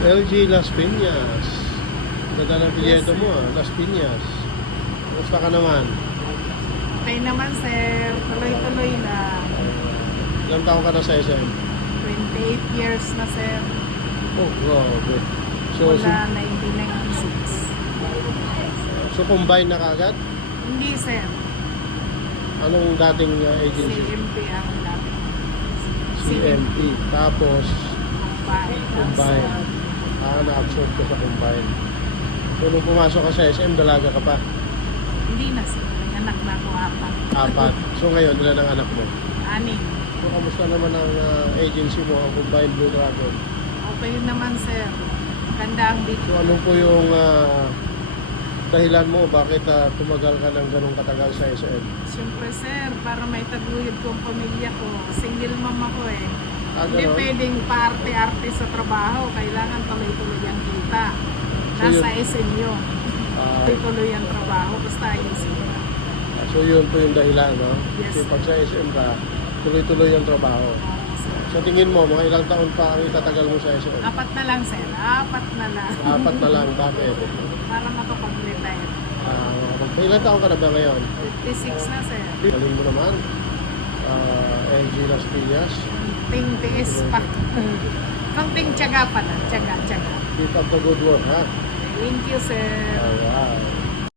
LG Las Piñas. Ganda ng pilyeto mo ah, Las Piñas. Kumusta ka naman? Okay naman, sir. Tuloy-tuloy na. Ilang taon ka na sa SM? 28 years na, sir. Oh, grabe. So, Mula 1996. so combine na kagad? Hindi, sir. Anong dating agency? CMP ang dati. CMP. Tapos, combine. Sa- Na-absorb ka sa combine. So, nung pumasok ka sa SM, dalaga ka pa? Hindi na, sir. May anak na ako, 4. 4. So, ngayon, ilan ang anak mo? 6. So, kamusta naman ang agency mo, ang Combined Blue Dragon? Okay naman, sir. Ganda ang dito. So, ano po yung dahilan mo? Bakit tumagal ka ng ganong katagal sa SM? Siyempre, sir, para may taguyod kong pamilya ko. Single mom ako eh. Hindi Ganon? pwedeng paarte-arte sa trabaho. Kailangan tuloy-tuloy ang kita. So, Nasa yun- SM yun. Ah, Tuloy-tuloy ang trabaho. Basta ayusin mo. so, yun po yung dahilan, no? Yes. Kasi pag sa SM ka, tuloy-tuloy ang trabaho. Oo, sir. Sa tingin mo, mga ilang taon pa ang itatagal mo sa SM? 4 na lang, sir. 4 na lang. 4 na lang, bakit? Para makapag-retire. Ilang taon ka na ba ngayon? 56 na, sir. Galing mo naman. LG Las Piñas. Ting-tiis pa. Konting tiyaga pa na. Tiyaga. Keep up the good work, ha? Thank you, sir. Alright.